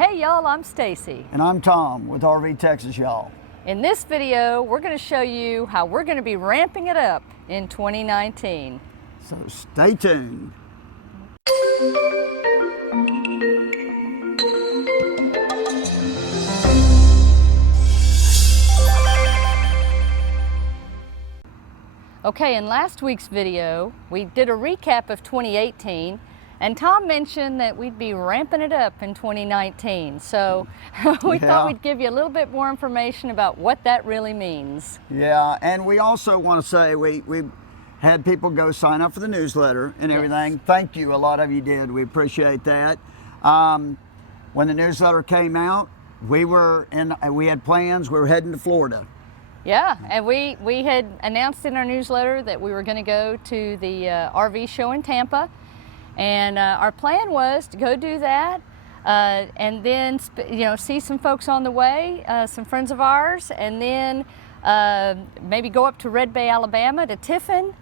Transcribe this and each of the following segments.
Hey y'all, I'm Stacy. And I'm Tom with RV Texas, y'all. In this video, we're going to show you how we're going to be ramping it up in 2019. So stay tuned. Okay, in last week's video, we did a recap of 2018, and Tom mentioned that we'd be ramping it up in 2019. So we thought we'd give you a little bit more information about what that really means. Yeah, and we also want to say we had people go sign up for the newsletter and everything. Yes. Thank you, a lot of you did. We appreciate that. When the newsletter came out, we had plans. We were heading to Florida. Yeah, and we had announced in our newsletter that we were going to go to the RV show in Tampa. And our plan was to go do that and then see some folks on the way, some friends of ours, and then maybe go up to Red Bay, Alabama to Tiffin.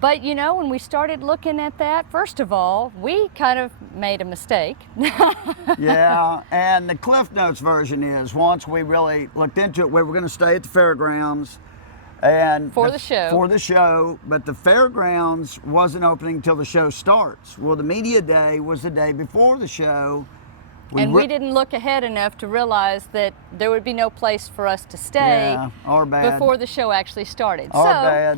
But when we started looking at that, first of all, we kind of made a mistake. Yeah, and the Cliff Notes version is, once we really looked into it, we were going to stay at the fairgrounds. And for the show, but the fairgrounds wasn't opening until the show starts. Well, the media day was the day before the show. We didn't look ahead enough to realize that there would be no place for us to stay before the show actually started.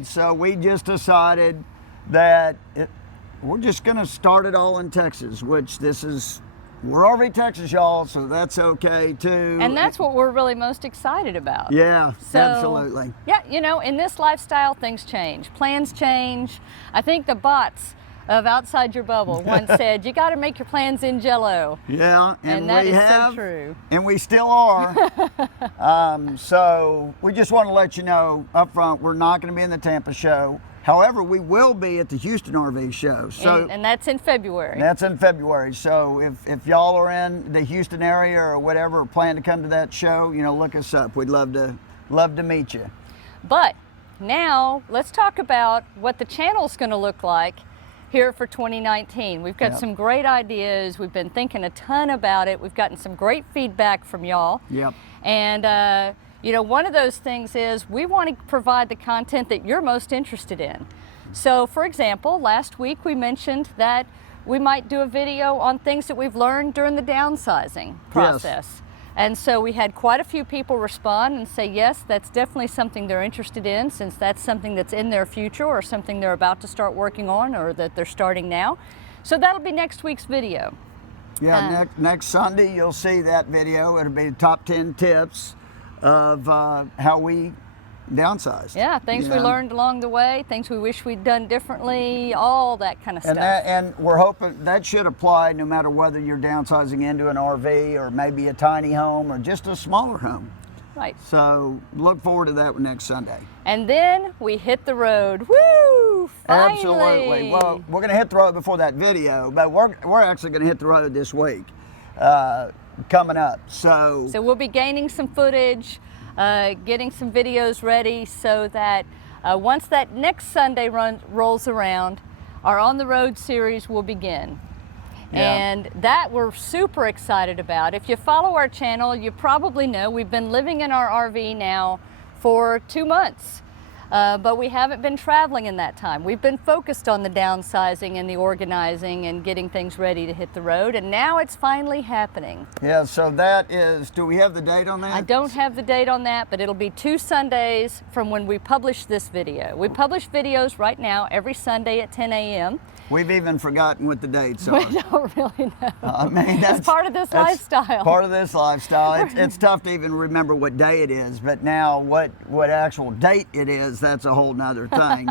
So we just decided that we're just going to start it all in Texas, which we're RV Texas, y'all, so that's okay too. And that's what we're really most excited about. Yeah, absolutely. Yeah, in this lifestyle, things change. Plans change. I think the bots of Outside Your Bubble once said, you got to make your plans in Jello. Yeah, and that is so true. And we still are. So we just want to let you know up front, we're not going to be in the Tampa show. However, we will be at the Houston RV show. And that's in February. That's in February. So if y'all are in the Houston area or whatever, or plan to come to that show, look us up. We'd love to meet you. But now let's talk about what the channel's going to look like here for 2019. We've got some great ideas. We've been thinking a ton about it. We've gotten some great feedback from y'all. Yep. And one of those things is we want to provide the content that you're most interested in. So, for example, last week we mentioned that we might do a video on things that we've learned during the downsizing process. Yes. And so we had quite a few people respond and say, yes, that's definitely something they're interested in, since that's something that's in their future or something they're about to start working on or that they're starting now. So that'll be next week's video. Yeah, next Sunday you'll see that video. It'll be the top 10 tips of how we downsized. Yeah, things we learned along the way, things we wish we'd done differently, all that kind of stuff. And we're hoping that should apply no matter whether you're downsizing into an RV or maybe a tiny home or just a smaller home. Right. So look forward to that next Sunday. And then we hit the road. Woo! Finally! Absolutely. Well, we're going to hit the road before that video, but we're actually going to hit the road this week. Coming up. So we'll be gaining some footage, getting some videos ready so that once that next Sunday rolls around, our On the Road series will begin. Yeah. And that we're super excited about. If you follow our channel, you probably know we've been living in our RV now for 2 months. But we haven't been traveling in that time. We've been focused on the downsizing and the organizing and getting things ready to hit the road, and now it's finally happening. Yeah, so that is, do we have the date on that? I don't have the date on that, but it'll be 2 Sundays from when we publish this video. We publish videos right now every Sunday at 10 a.m. We've even forgotten what the dates are. We don't really know. I mean, that's part of this lifestyle. Part of this lifestyle. It's tough to even remember what day it is, but now what actual date it is, that's a whole nother thing.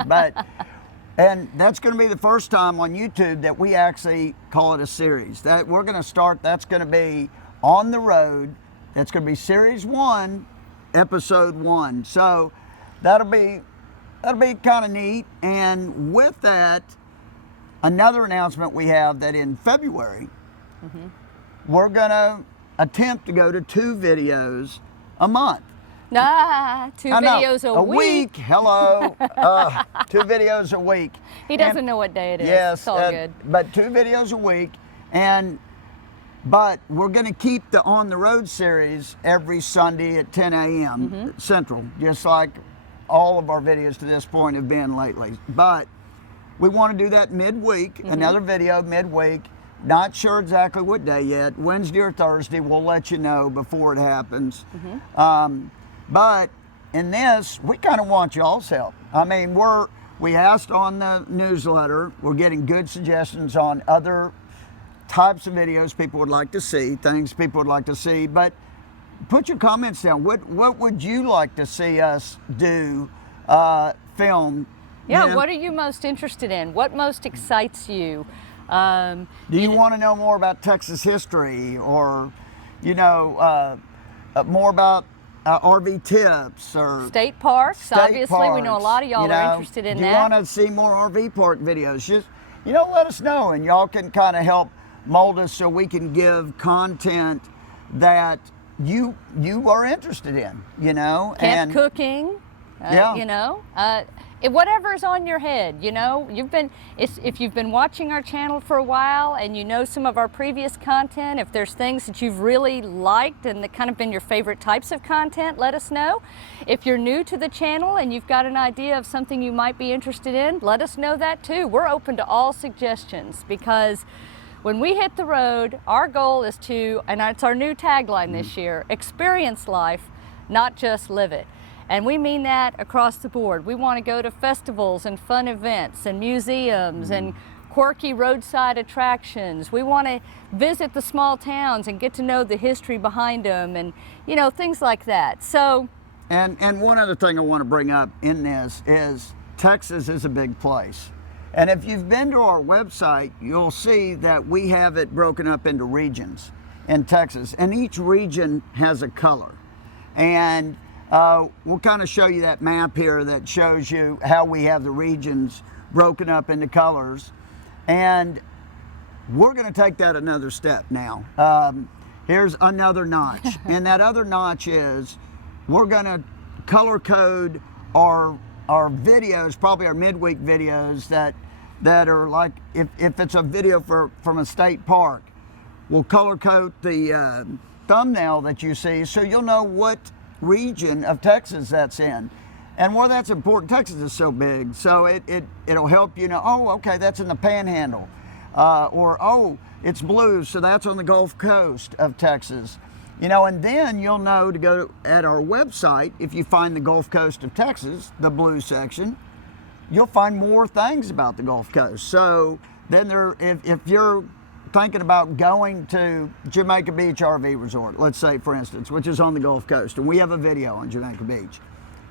And that's going to be the first time on YouTube that we actually call it a series. That we're going to start, that's going to be On the Road. That's going to be Series 1, Episode 1. So that'll be kind of neat. And with that, another announcement we have that in February, we're going to attempt to go to 2 videos a month. Two videos a week. Hello. 2 videos a week. He doesn't know what day it is. Yes. It's all good. But 2 videos a week. And But we're going to keep the On the Road series every Sunday at 10 a.m. Central, just like all of our videos to this point have been lately. But we want to do that midweek, another video midweek. Not sure exactly what day yet, Wednesday or Thursday. We'll let you know before it happens. But in this, we kind of want y'all's help. I mean, we asked on the newsletter, we're getting good suggestions on other types of videos people would like to see, things people would like to see, but put your comments down. What would you like to see us do, film? Yeah, You know? what are you most interested in? What most excites you? Do you want to know more about Texas history, or, you know, more about RV tips or State parks? state Obviously, we know a parks, lot of y'all you know? are interested in Do you that. want to see more RV park videos? Just, you know, let us know, and y'all can kind of help mold us so we can give content that you are interested in, you know. Camp cooking, yeah. you know, whatever's on your head, you know. If you've been watching our channel for a while and you know some of our previous content, if there's things that you've really liked and that kind of been your favorite types of content, let us know. If you're new to the channel and you've got an idea of something you might be interested in, let us know that too. We're open to all suggestions, because when we hit the road, our goal is to, and it's our new tagline this year, experience life, not just live it. And we mean that across the board. We want to go to festivals and fun events and museums and quirky roadside attractions. We want to visit the small towns and get to know the history behind them, and, you know, things like that. So, and one other thing I want to bring up in this is Texas is a big place. And if you've been to our website, you'll see that we have it broken up into regions in Texas, and each region has a color. And we'll kind of show you that map here that shows you how we have the regions broken up into colors. And we're going to take that another step now. Here's another notch. And that other notch is we're going to color code our videos, probably our midweek videos that are like, if it's a video from a state park, we'll color code the thumbnail that you see so you'll know what region of Texas that's in. And where that's important, Texas is so big, so it'll help you know, oh, okay, that's in the Panhandle. Or, oh, it's blue, so that's on the Gulf Coast of Texas. You know, and then you'll know to go at our website. If you find the Gulf Coast of Texas, the blue section, you'll find more things about the Gulf Coast. So then if you're thinking about going to Jamaica Beach RV Resort, let's say, for instance, which is on the Gulf Coast, and we have a video on Jamaica Beach,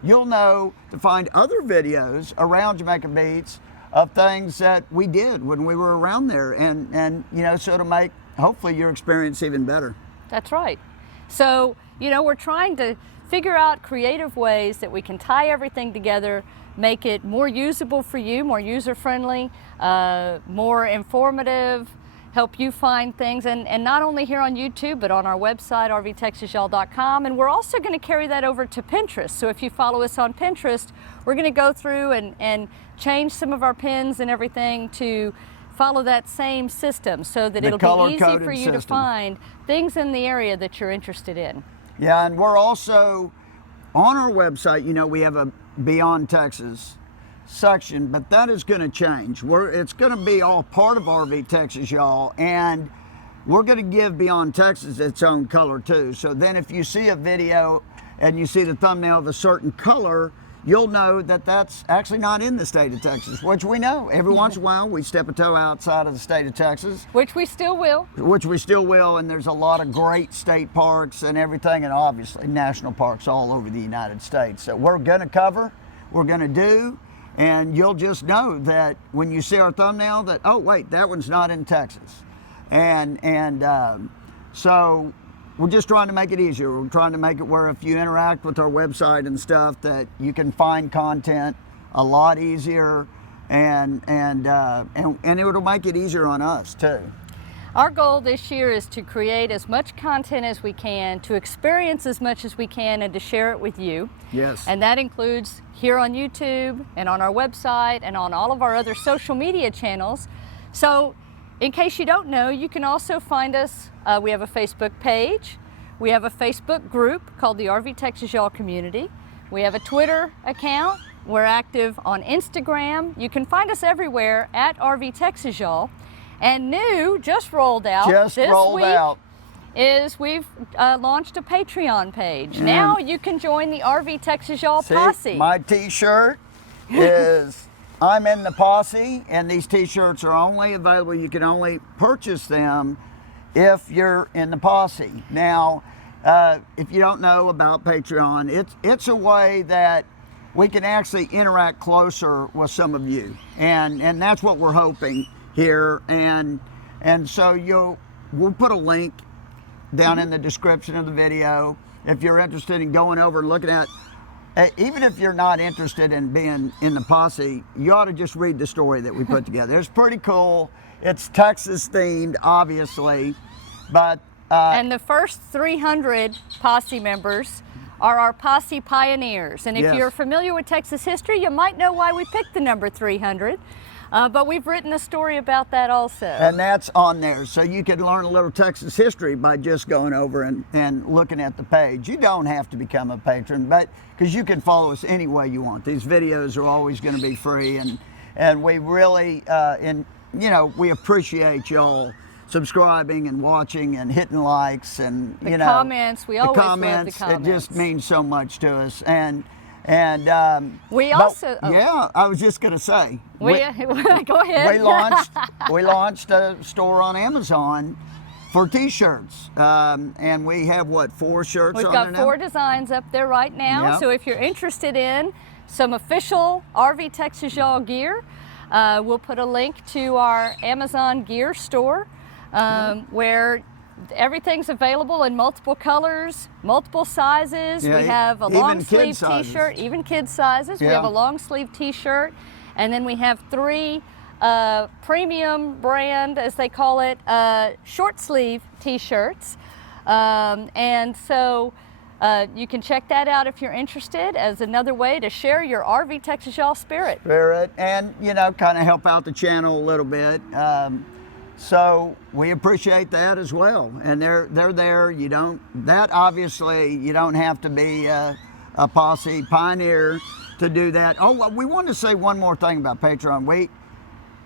you'll know to find other videos around Jamaica Beach of things that we did when we were around there, and you know, so to make hopefully your experience even better. that's right. So, you know, we're trying to figure out creative ways that we can tie everything together, make it more usable for you, more user-friendly, more informative, help you find things, and not only here on YouTube, but on our website, rvtexasyall.com. And we're also going to carry that over to Pinterest. So if you follow us on Pinterest, we're going to go through and change some of our pins and everything to follow that same system, so that it'll be easy for you to find things in the area that you're interested in. Yeah, and we're also on our website, you know, we have a Beyond Texas section, but that is going to change. It's going to be all part of RV Texas, y'all, and we're going to give Beyond Texas its own color too. So then if you see a video and you see the thumbnail of a certain color, you'll know that that's actually not in the state of Texas, which we know. Every once in a while, we step a toe outside of the state of Texas. Which we still will. Which we still will, and there's a lot of great state parks and everything, and obviously national parks all over the United States. So we're gonna cover, we're gonna do, and you'll just know that when you see our thumbnail that, oh wait, that one's not in Texas. So we're just trying to make it easier. We're trying to make it where if you interact with our website and stuff, that you can find content a lot easier, and it'll make it easier on us too. Our goal this year is to create as much content as we can, to experience as much as we can, and to share it with you. Yes. And that includes here on YouTube and on our website and on all of our other social media channels. So in case you don't know, you can also find us. We have a Facebook page. We have a Facebook group called the RV Texas Y'all Community. We have a Twitter account. We're active on Instagram. You can find us everywhere at RV Texas Y'all. And new, just rolled out this week, is we've launched a Patreon page. Now you can join the RV Texas Y'all posse. My t-shirt is I'm in the posse, and these t-shirts are only available, you can only purchase them if you're in the posse. Now, if you don't know about Patreon, it's a way that we can actually interact closer with some of you, and that's what we're hoping here. And so we'll put a link down in the description of the video if you're interested in going over and looking at. Even if you're not interested in being in the posse, you ought to just read the story that we put together. It's pretty cool. It's Texas themed, obviously, but and the first 300 posse members are our posse pioneers. And if you're familiar with Texas history, you might know why we picked the number 300. But we've written a story about that also. And that's on there. So you can learn a little Texas history by just going over and looking at the page. You don't have to become a patron, but because you can follow us any way you want. These videos are always going to be free, and we really, we appreciate y'all subscribing and watching and hitting likes and the comments. We always love the comments. It just means so much to us. And we also I was just gonna say go ahead. we launched a store on Amazon for t-shirts, and we have 4 shirts. We've got 4 designs up there right now. So if you're interested in some official RV Texas Y'all gear, we'll put a link to our Amazon gear store where everything's available in multiple colors, multiple sizes. We have a long sleeve t-shirt, even kids sizes. We have a long sleeve t-shirt, and then we have 3 premium brand, as they call it, short sleeve t-shirts. And so you can check that out if you're interested, as another way to share your RV Texas Y'all spirit. And kind of help out the channel a little bit. So we appreciate that as well, and they're there. You don't have to be a posse pioneer to do that. Oh, we want to say one more thing about Patreon.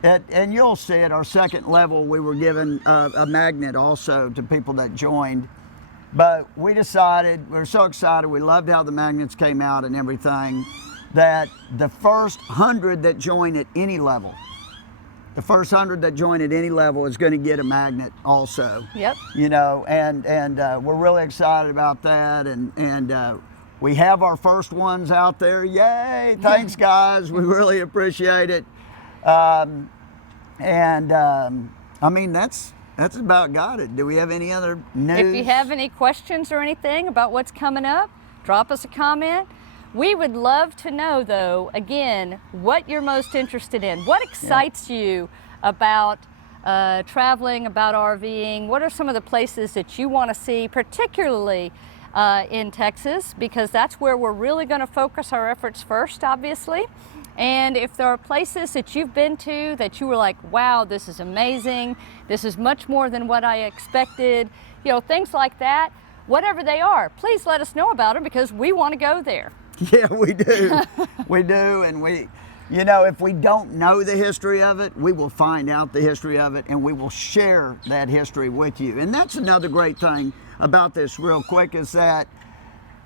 And you'll see at our second level, we were given a magnet also to people that joined. But we decided, we're so excited, we loved how the magnets came out and everything, that the first 100 that join at any level, the first 100 that join at any level is going to get a magnet also. Yep. And we're really excited about that. And we have our first ones out there. Yay! Thanks, guys. We really appreciate it. I mean, that's about got it. Do we have any other news? If you have any questions or anything about what's coming up, drop us a comment. We would love to know, though, again, what you're most interested in. What excites you about traveling, about RVing? What are some of the places that you want to see, particularly in Texas? Because that's where we're really going to focus our efforts first, obviously. And if there are places that you've been to that you were like, wow, this is amazing, this is much more than what I expected, things like that, whatever they are, please let us know about them, because we want to go there. Yeah, we do. We do. And if we don't know the history of it, we will find out the history of it, and we will share that history with you. And that's another great thing about this, real quick, is that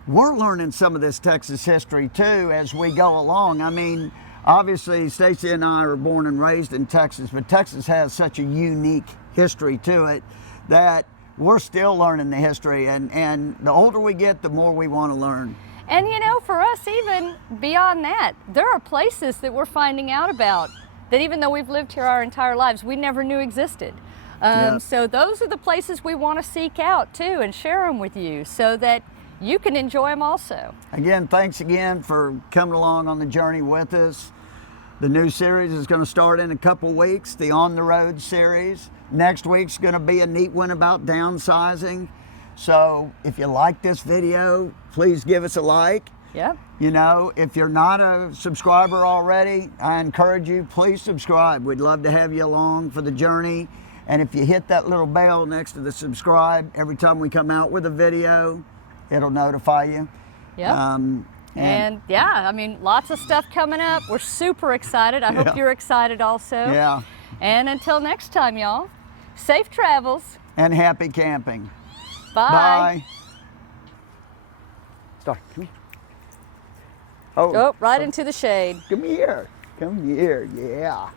we're learning some of this Texas history too as we go along. I mean, obviously Stacy and I are born and raised in Texas, but Texas has such a unique history to it that we're still learning the history, and the older we get, the more we want to learn. And for us, even beyond that, there are places that we're finding out about that, even though we've lived here our entire lives, we never knew existed. So those are the places we want to seek out too and share them with you so that you can enjoy them also. Again, thanks again for coming along on the journey with us. The new series is going to start in a couple weeks, the On the Road series. Next week's going to be a neat one about downsizing. So if you like this video, please give us a like. Yep. If you're not a subscriber already, I encourage you, please subscribe. We'd love to have you along for the journey. And if you hit that little bell next to the subscribe, every time we come out with a video, it'll notify you. Yep. And yeah, I mean, lots of stuff coming up. We're super excited. I hope you're excited also. Yeah. And until next time, y'all, safe travels. And happy camping. Bye. Bye. Start. Come here. Oh, right into the shade. Come here. Come here. Yeah.